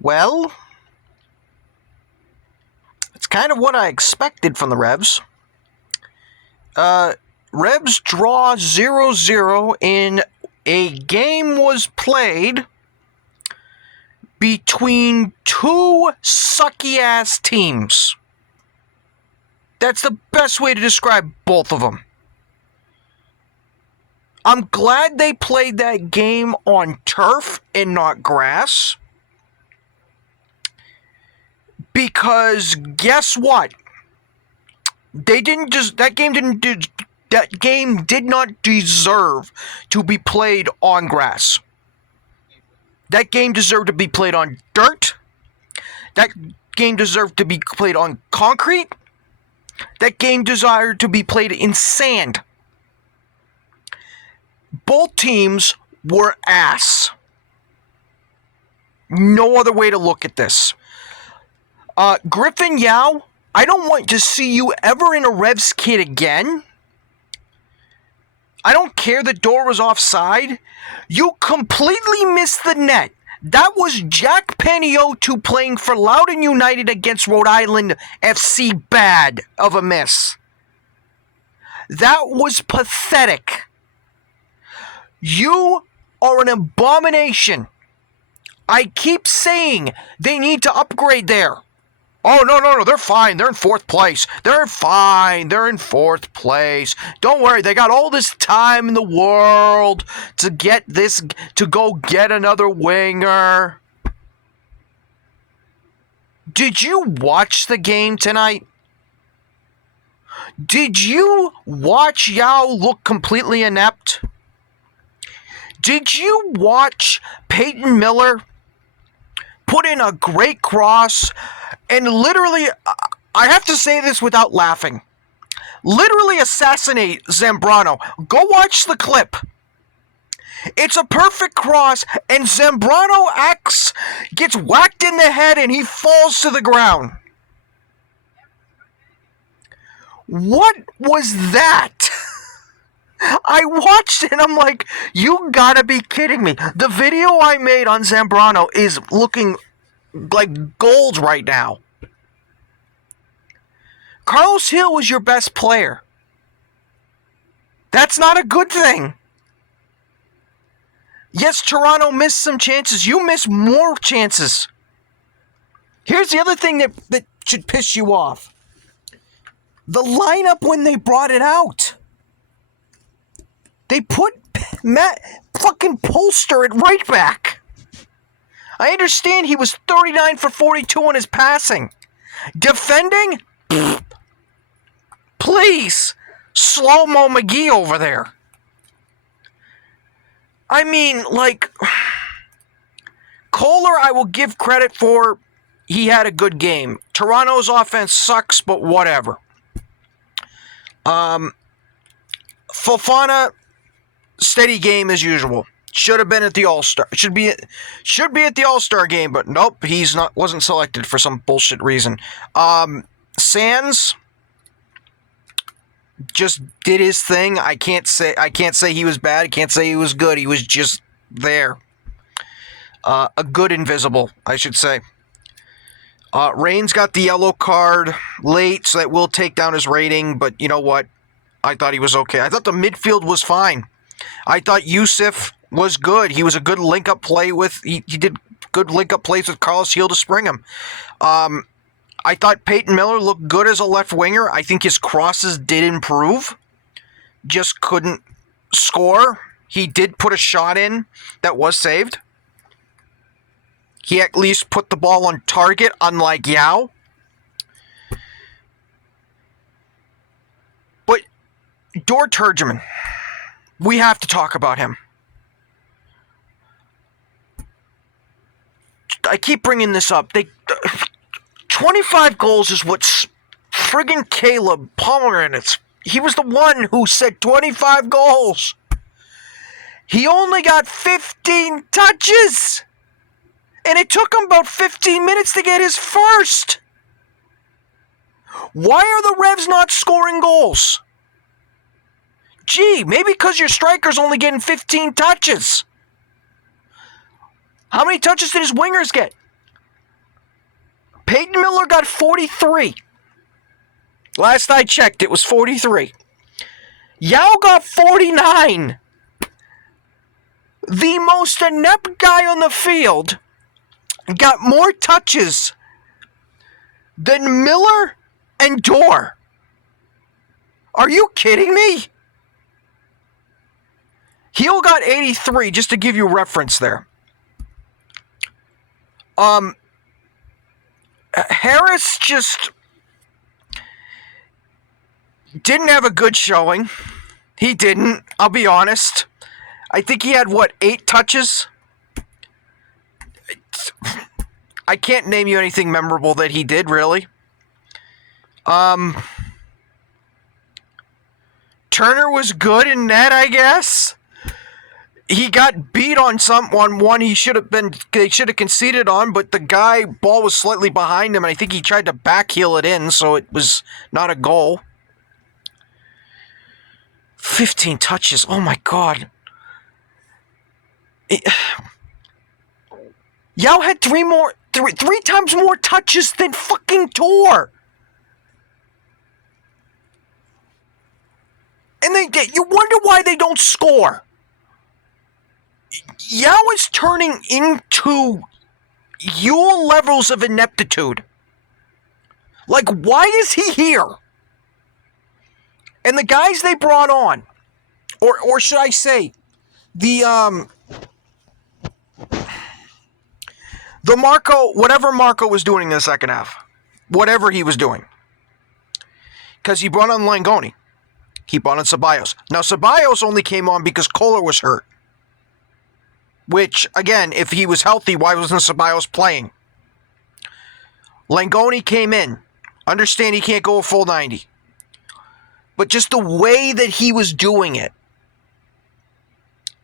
Well, it's kind of what I expected from the Revs. Revs draw 0-0 in a game was played between two sucky-ass teams. That's the best way to describe both of them. I'm glad they played that game on turf and not grass. Because guess what? That game did not deserve to be played on grass. That game deserved to be played on dirt. That game deserved to be played on concrete. That game desired to be played in sand. Both teams were ass. No other way to look at this. Griffin Yao, I don't want to see you ever in a Revs kit again. I don't care the door was offside. You completely missed the net. That was Jack Panayotou playing for Loudoun United against Rhode Island FC bad of a miss. That was pathetic. You are an abomination. I keep saying they need to upgrade there. Oh, no, they're fine. They're in fourth place. They're fine. They're in fourth place. Don't worry. They got all this time in the world to go get another winger. Did you watch the game tonight? Did you watch Yao look completely inept? Did you watch Peyton Miller put in a great cross and literally, I have to say this without laughing, literally assassinate Zambrano? Go watch the clip. It's a perfect cross, and Zambrano gets whacked in the head, and he falls to the ground. What was that? I watched it and I'm like, you gotta be kidding me. The video I made on Zambrano is looking like gold right now. Carlos Hill was your best player. That's not a good thing. Yes, Toronto missed some chances. You missed more chances. Here's the other thing that should piss you off. The lineup when they brought it out. They put Matt fucking Polster at right back. I understand he was 39 for 42 on his passing. Defending? Please. Slow-mo McGee over there. I mean, Kohler I will give credit for. He had a good game. Toronto's offense sucks, but whatever. Fofana, steady game as usual. Should have been at the All-Star. Should be at the All-Star game, but nope, wasn't selected for some bullshit reason. Sands just did his thing. I can't say he was bad. I can't say he was good. He was just there. A good invisible, I should say. Reigns got the yellow card late, so that will take down his rating, but you know what? I thought he was okay. I thought the midfield was fine. I thought Yusuf was good. He was a good link-up play with... He did good link-up plays with Carlos Hill to spring him. I thought Peyton Miller looked good as a left winger. I think his crosses did improve. Just couldn't score. He did put a shot in that was saved. He at least put the ball on target, unlike Yao. But Dor Turgeman, we have to talk about him. I keep bringing this up. 25 goals is what friggin' Caleb Pomerantz. He was the one who said 25 goals. He only got 15 touches. And it took him about 15 minutes to get his first. Why are the Revs not scoring goals? Gee, maybe because your striker's only getting 15 touches. How many touches did his wingers get? Peyton Miller got 43. Last I checked, it was 43. Yao got 49. The most inept guy on the field got more touches than Miller and Dorr. Are you kidding me? Heel got 83, just to give you reference there. Harris just didn't have a good showing. He didn't, I'll be honest. I think he had, 8 touches? I can't name you anything memorable that he did, really. Turner was good in net, I guess. He got beat on one they should have conceded on, but the ball was slightly behind him, and I think he tried to backheel it in, so it was not a goal. 15 touches, oh my God. Yao had three times more touches than fucking Tor. And you wonder why they don't score. Yao is turning into your levels of ineptitude. Like, why is he here? And the guys they brought on, or should I say, the whatever Marco was doing in the second half, whatever he was doing, because he brought on Langoni, he brought on Ceballos. Now Ceballos only came on because Kohler was hurt. Which, again, if he was healthy, why wasn't Ceballos playing? Langoni came in. Understand he can't go a full 90. But just the way that he was doing it.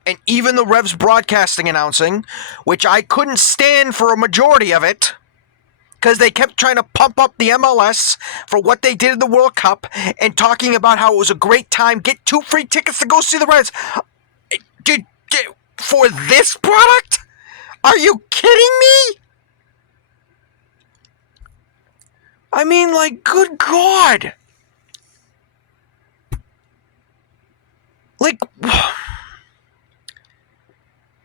And even the Revs broadcasting announcing, which I couldn't stand for a majority of it, because they kept trying to pump up the MLS for what they did in the World Cup and talking about how it was a great time. Get 2 free tickets to go see the Reds. For this product? Are you kidding me? I mean, like, good God. Like,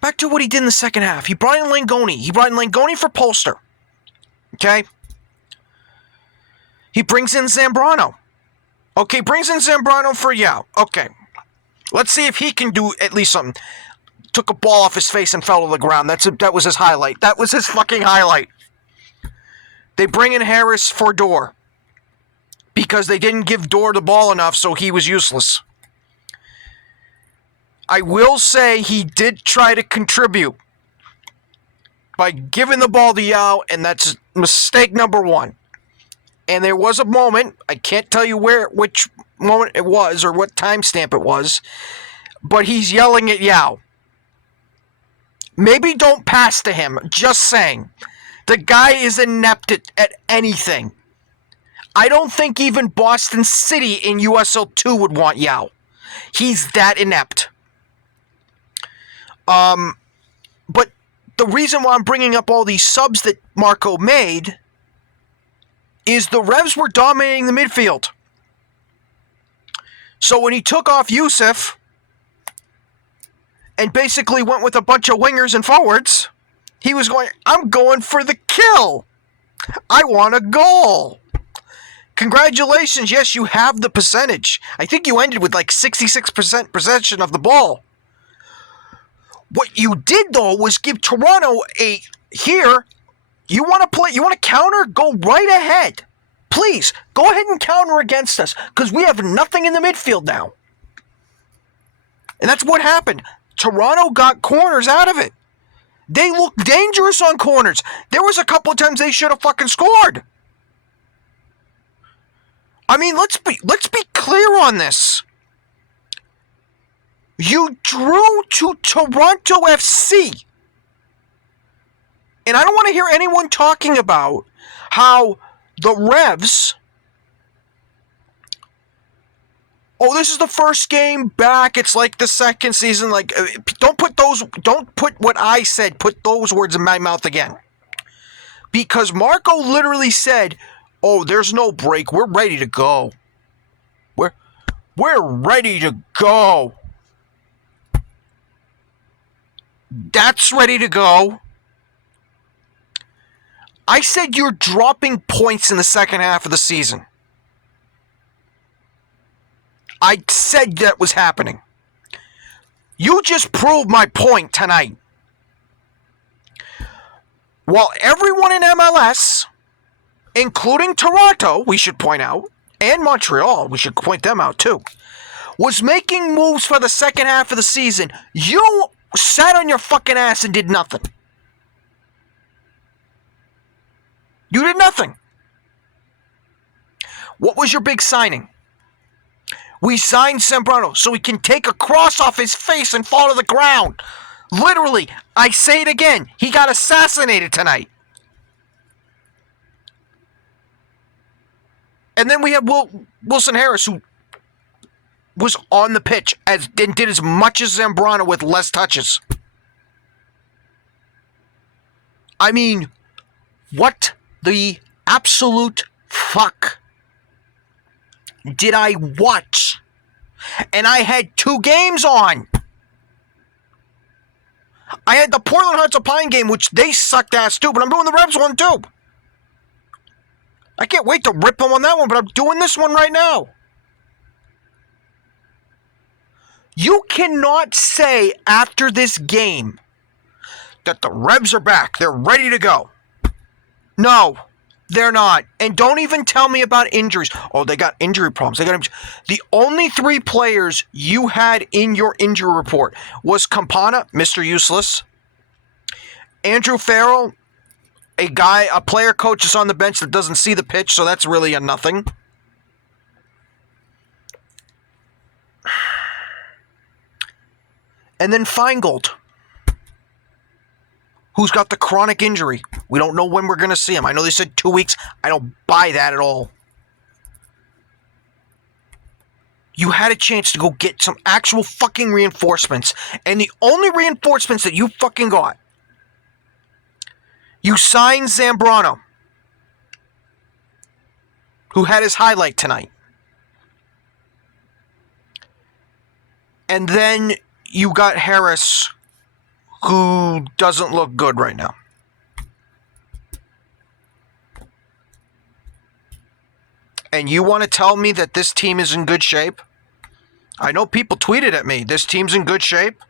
back to what he did in the second half. He brought in Langoni. He brought in Langoni for Polster. Okay? He brings in Zambrano. Okay, brings in Zambrano for Yao. Okay. Let's see if he can do at least something. Took a ball off his face and fell to the ground. That was his highlight. That was his fucking highlight. They bring in Harris for Dorr. Because they didn't give Dorr the ball enough, so he was useless. I will say he did try to contribute by giving the ball to Yao, and that's mistake number 1. And there was a moment, I can't tell you which moment it was or what timestamp it was, but he's yelling at Yao. Maybe don't pass to him, just saying. The guy is inept at anything. I don't think even Boston City in USL 2 would want Yao. He's that inept. But the reason why I'm bringing up all these subs that Marco made is the Revs were dominating the midfield. So when he took off Yusuf and basically went with a bunch of wingers and forwards, he was going, I'm going for the kill. I want a goal. Congratulations. Yes, you have the percentage. I think you ended with like 66% possession of the ball. What you did, though, was give Toronto you want to counter? Go right ahead. Please, go ahead and counter against us, because we have nothing in the midfield now. And that's what happened. Toronto got corners out of it. They looked dangerous on corners. There was a couple of times they should have fucking scored. I mean, let's be clear on this. You drew to Toronto FC. And I don't want to hear anyone talking about how the Revs, this is the first game back, it's like the second season. Like, don't put what I said, put those words in my mouth again. Because Marco literally said, "Oh, there's no break. We're ready to go. We're ready to go." That's ready to go. I said you're dropping points in the second half of the season. I said that was happening. You just proved my point tonight. While everyone in MLS, including Toronto, we should point out, and Montreal, we should point them out too, was making moves for the second half of the season, you sat on your fucking ass and did nothing. You did nothing. What was your big signing? We signed Zambrano so he can take a cross off his face and fall to the ground. Literally, I say it again, he got assassinated tonight. And then we have Wilson Harris, who was on the pitch and did as much as Zambrano with less touches. I mean, what the absolute fuck did I watch? And I had 2 games on. I had the Portland Hearts of Pine game, which they sucked ass too, but I'm doing the Revs one too. I can't wait to rip them on that one, but I'm doing this one right now. You cannot say after this game that the Revs are back. They're ready to go. No, they're not. And don't even tell me about injuries. Oh, they got injury problems. The only 3 players you had in your injury report was Campana, Mr. Useless, Andrew Farrell, a player coach is on the bench that doesn't see the pitch, so that's really a nothing. And then Feingold, who's got the chronic injury. We don't know when we're going to see him. I know they said 2 weeks. I don't buy that at all. You had a chance to go get some actual fucking reinforcements. And the only reinforcements that you fucking got, you signed Zambrano, who had his highlight tonight. And then you got Harris, who doesn't look good right now. And you want to tell me that this team is in good shape? I know people tweeted at me, this team's in good shape.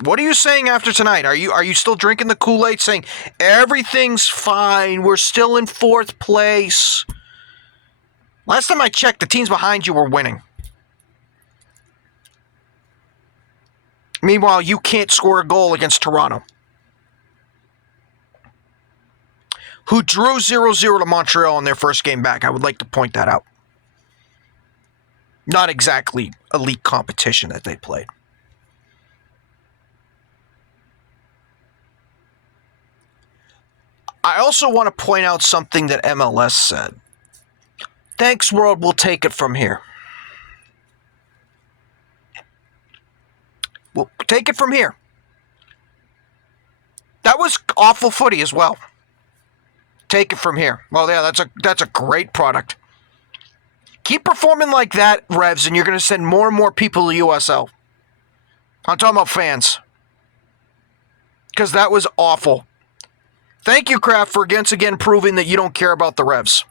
What are you saying after tonight? Are you still drinking the Kool-Aid saying everything's fine, we're still in 4th place? Last time I checked, the teams behind you were winning. Meanwhile, you can't score a goal against Toronto, who drew 0-0 to Montreal in their first game back. I would like to point that out. Not exactly elite competition that they played. I also want to point out something that MLS said. Thanks, world, we'll take it from here. We'll take it from here. That was awful footy as well. Take it from here. Well, yeah, that's a great product. Keep performing like that, Revs, and you're going to send more and more people to USL. I'm talking about fans. Because that was awful. Thank you, Kraft, for once again proving that you don't care about the Revs.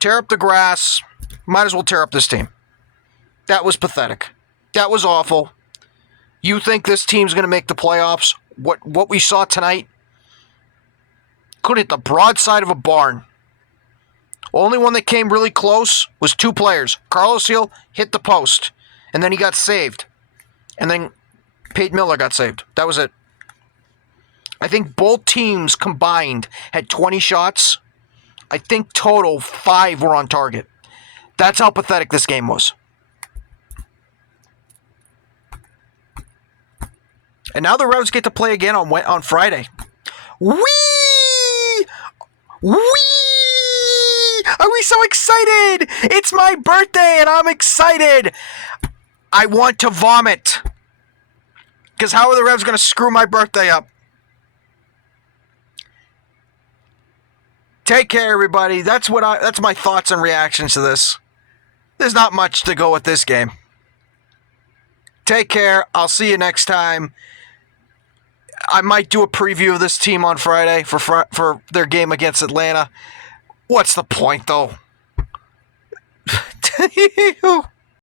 Tear up the grass. Might as well tear up this team. That was pathetic. That was awful. You think this team's going to make the playoffs? What we saw tonight could hit the broadside of a barn. Only one that came really close was 2 players. Carlos Hill hit the post, and then he got saved. And then Peyton Miller got saved. That was it. I think both teams combined had 20 shots. I think total 5 were on target. That's how pathetic this game was. And now the Revs get to play again on Friday. Whee! Are we so excited? It's my birthday and I'm excited. I want to vomit. Because how are the Revs going to screw my birthday up? Take care, everybody. That's my thoughts and reactions to this. There's not much to go with this game. Take care. I'll see you next time. I might do a preview of this team on Friday for their game against Atlanta. What's the point, though?